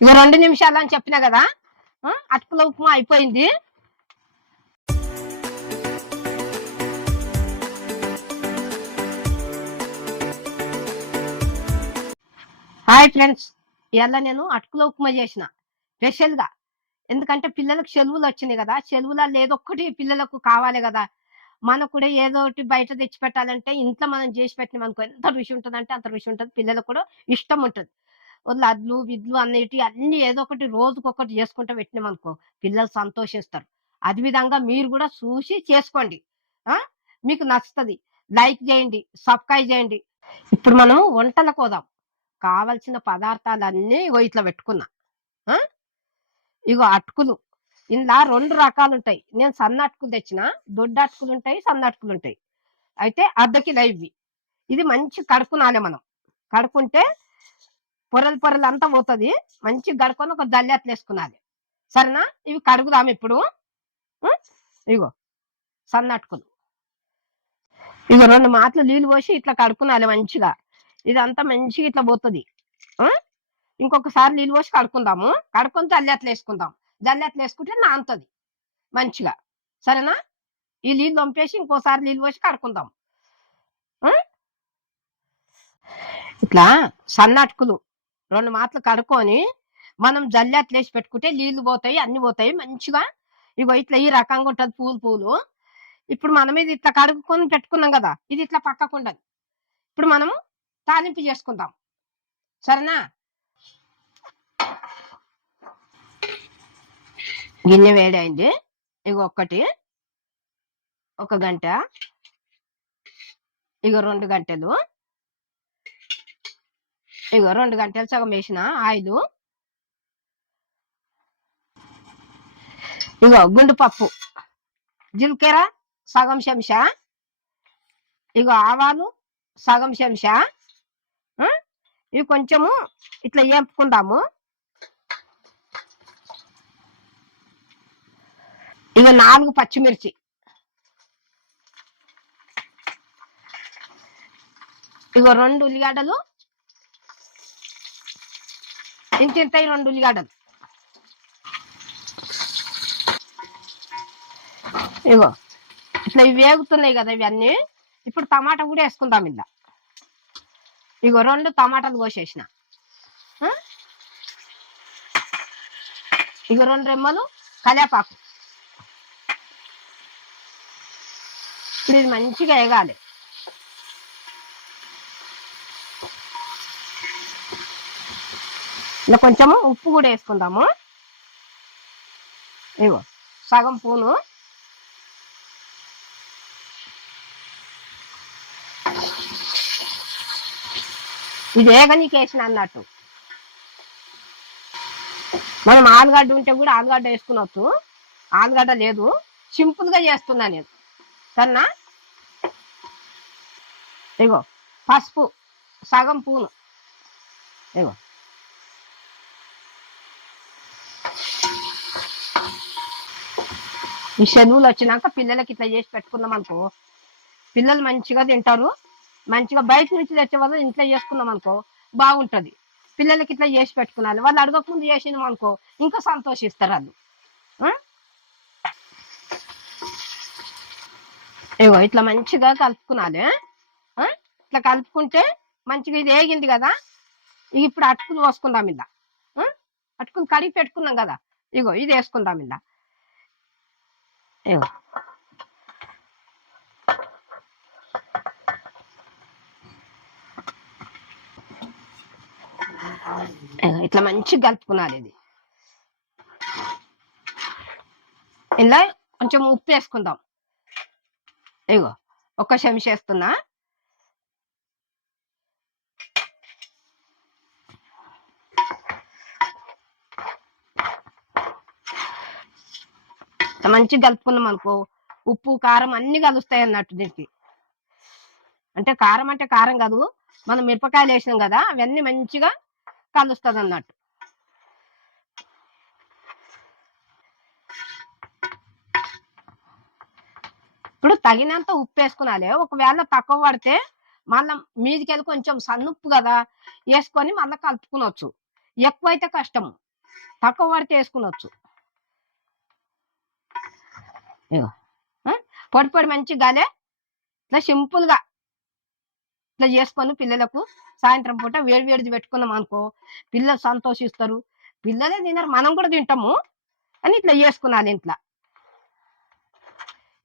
ఇక 2 నిమిషాలు అని చెప్పినా కదా. అటుకుల ఉప్మా అయిపోయింది. హాయ్ ఫ్రెండ్స్, ఇవాళ నేను అటుకుల ఉప్మా చేసిన స్పెషల్గా. ఎందుకంటే పిల్లలకు సెలవులు వచ్చినాయి కదా, సెలవులలో ఏదో ఒక్కటి పిల్లలకు కావాలి కదా. మనకు కూడా ఏదో ఒకటి బయట తెచ్చి పెట్టాలంటే ఇంట్లో మనం చేసి పెట్టినాం అనుకో ఎంత రుచి ఉంటుంది అంటే అంత రుచి ఉంటుంది. పిల్లలకు కూడా ఇష్టం ఉంటుంది. లడ్లు విడ్లు అన్నిటి అన్ని ఏదో ఒకటి రోజుకొకటి చేసుకుంటూ పెట్టినాం అనుకో పిల్లలు సంతోషిస్తారు. అది విధంగా మీరు కూడా చూసి చేసుకోండి. ఆ మీకు నచ్చుతుంది. లైక్ చేయండి, సబ్స్క్రైబ్ చేయండి. ఇప్పుడు మనం వంటలకు పోదాం. కావలసిన పదార్థాలన్నీ ఇగో ఇట్లా పెట్టుకున్నా. ఆ ఇగో అటుకులు. ఇందులో 2 రకాలు ఉంటాయి. నేను సన్న అటుకులు తెచ్చిన. దొడ్డ అటుకులు ఉంటాయి, సన్న అటుకులు ఉంటాయి. అయితే అర్ధకిలో ఇవి. ఇది మంచి కడుక్కునాలి మనం. కడుక్కుంటే పొరలు పొరలు అంతా పోతుంది. మంచి గడుకొని ఒక జల్లెట్లు వేసుకున్నాలి. సరేనా? ఇవి కడుగుదాం ఇప్పుడు. ఇగో సన్న అటుకులు. ఇగో 2 మాటలు నీళ్ళు పోసి ఇట్లా కడుక్కునాలి మంచిగా. ఇదంతా మంచిగా ఇట్లా పోతుంది. ఇంకొకసారి నీళ్ళు పోసి కడుక్కుందాము. కడుక్కొని జల్లెట్లు వేసుకుందాం. జల్లెట్లు వేసుకుంటే నానుతుంది మంచిగా. సరేనా? ఈ నీళ్ళు పంపేసి ఇంకోసారి నీళ్ళు పోసి కడుక్కుందాం. ఇట్లా సన్న అటుకులు 2 మాటలు కడుక్కొని మనం జల్లెట్లు వేసి పెట్టుకుంటే నీళ్లు పోతాయి, అన్ని పోతాయి మంచిగా. ఇగో ఇట్లా ఈ రకంగా ఉంటుంది పూలు పూలు. ఇప్పుడు మనం ఇది ఇట్లా కడుక్కొని పెట్టుకున్నాం కదా, ఇది ఇట్లా పక్కకు ఉండదు. ఇప్పుడు మనము తాలింపు చేసుకుందాం. సరేనా? గిన్నె వేడి అయింది. ఇగో ఒక గంట, ఇగో 2 గంటలు, ఇగో 2 గంటలు సగం వేసిన ఆయిల్. ఇగో గుండు పప్పు, జీలకర్ర సగం చెంచా, ఇగో ఆవాలు సగం చెంచా. ఇవి కొంచెము ఇట్లా వేపుకుందాము. ఇక 4 పచ్చిమిర్చి, ఇగో 2 ఉల్లిగడ్డలు, ఇంతింతాయి 2 ఉల్లిగడ్డలు. ఇగో ఇట్లా ఇవి వేగుతున్నాయి కదా ఇవన్నీ. ఇప్పుడు టమాటా కూడా వేసుకుందాం ఇలా. ఇగో 2 టమాటాలు కోసేసిన. ఇగో 2 రెమ్మలు కరివేపాకు. ఇప్పుడు ఇది మంచిగా వేగాలి. ఇలా కొంచెము ఉప్పు కూడా వేసుకుందాము. ఇగో సగం పూను. ఇది వేగనీకి వేసిన అన్నట్టు. మనం ఆలుగడ్డ ఉంటే కూడా ఆలుగడ్డ వేసుకునవచ్చు. ఆలుగడ్డ లేదు, సింపుల్గా చేస్తున్నా నేను. సరేనా? ఇగో పసుపు సగం పూను. ఇగో ఈ సెలవులు వచ్చినాక పిల్లలకి ఇట్లా చేసి పెట్టుకున్నాం అనుకో పిల్లలు మంచిగా తింటారు. మంచిగా బయట నుంచి తెచ్చే వాళ్ళు ఇంట్లో చేసుకున్నాం అనుకో బాగుంటది. పిల్లలకి ఇట్లా చేసి పెట్టుకున్నాను. వాళ్ళు అడగకముందు చేసినాం అనుకో ఇంకా సంతోషిస్తారు వాళ్ళు. ఇగో ఇట్లా మంచిగా కలుపుకున్నాలి. ఇట్లా కలుపుకుంటే మంచిగా ఇది వేగింది కదా. ఇప్పుడు అటుకులు పోసుకుందాం ఇలా. అటుకులు కడిగి పెట్టుకున్నాం కదా, ఇగో ఇది వేసుకుందాం ఇలా. ఇగో ఇట్లా మంచిగా కలుపుకున్నాలి. ఇది ఇలా కొంచెం ఉప్పు వేసుకుందాం. ఇగో 1 చెంచా వేస్తున్నా. మంచిగా కలుపుకున్నాం అనుకో ఉప్పు కారం అన్ని కలుస్తాయి అన్నట్టు దీనికి. అంటే కారం కాదు, మనం మిరపకాయలు వేసినాం కదా అవన్నీ మంచిగా కలుస్తుంది అన్నట్టు. ఇప్పుడు తగినంత ఉప్పు వేసుకున్నాలి. ఒకవేళ తక్కువ పడితే మళ్ళీ మీదికెళ్ళి కొంచెం సన్నుప్పు కదా వేసుకొని మళ్ళీ కలుపుకునవచ్చు. ఎక్కువైతే కష్టం, తక్కువ పడితే వేసుకునొచ్చు. ఇగో పొడి పొడి మంచి గాలే ఇట్లా సింపుల్ గా ఇట్లా చేసుకొని పిల్లలకు సాయంత్రం పూట వేడి వేడిది పెట్టుకున్నాం అనుకో, పిల్లలు సంతోషిస్తారు. పిల్లలే తినరు, మనం కూడా తింటాము అని ఇట్లా చేసుకున్నాను. ఇంట్లో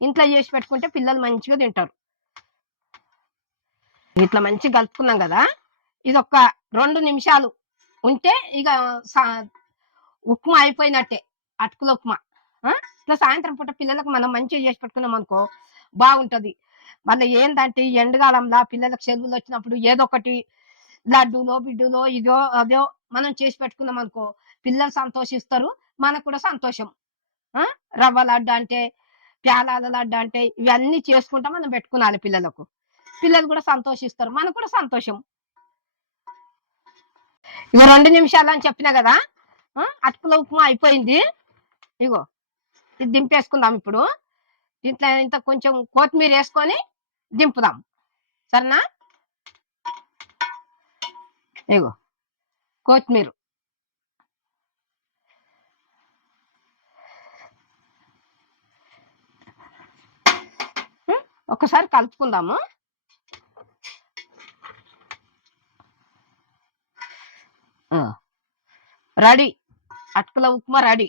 ఇంట్లో చేసి పెట్టుకుంటే పిల్లలు మంచిగా తింటారు. ఇట్లా మంచిగా కలుపుకున్నాం కదా, ఇది ఒక 2 నిమిషాలు ఉంటే ఇక ఉప్మా అయిపోయినట్టే, అటుకుల ఉప్మా. ఇట్లా సాయంత్రం పూట పిల్లలకు మనం మంచిగా చేసి పెట్టుకున్నాం అనుకో బాగుంటది. మళ్ళీ ఏందంటే ఈ ఎండకాలంలో పిల్లలకు సెలవులు వచ్చినప్పుడు ఏదో ఒకటి లడ్డూలో బిడ్డూలో ఇదో అదో మనం చేసి పెట్టుకున్నాం అనుకో, పిల్లలు సంతోషిస్తారు, మనకు కూడా సంతోషం. రవ్వ లడ్డు అంటే, ప్యాలాల లడ్డు అంటే ఇవన్నీ చేసుకుంటా మనం పెట్టుకున్నాలి పిల్లలకు. పిల్లలు కూడా సంతోషిస్తారు, మనకు కూడా సంతోషం. ఇక 2 నిమిషాలు అని చెప్పినా కదా, అటుకుల ఉప్మా అయిపోయింది. ఇగో ఇది దింపేసుకుందాం ఇప్పుడు. దీంట్లో ఇంత కొంచెం కొత్తిమీర వేసుకొని దింపుదాం, సరేనా? ఇగో కొత్తిమీర ఒకసారి కలుపుకుందాము. రెడీ, అటుకుల ఉప్మా రెడీ.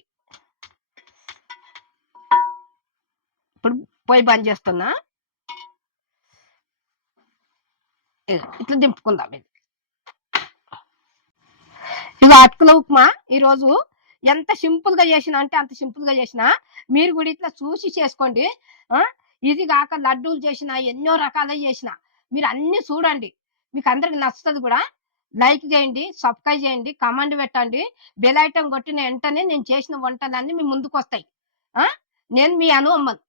ఇప్పుడు పొయ్యి బంద్ చేస్తున్నా. ఇట్లా దింపుకుందాం. ఇది అటుకుల ఉప్మా ఈరోజు ఎంత సింపుల్ గా చేసినా అంటే అంత సింపుల్ గా చేసినా మీరు కూడా ఇట్లా చూసి చేసుకోండి. ఇది కాక లడ్డూలు చేసిన, ఎన్నో రకాలు చేసిన, మీరు అన్ని చూడండి, మీకు అందరికి నచ్చుతుంది కూడా. లైక్ చేయండి, సబ్స్క్రైబ్ చేయండి, కమెంట్ పెట్టండి, బెల్ ఐటమ్ కొట్టిన వెంటనే నేను చేసిన వంటలన్నీ మీ ముందుకు వస్తాయి. నేను మీ అను అమ్మను.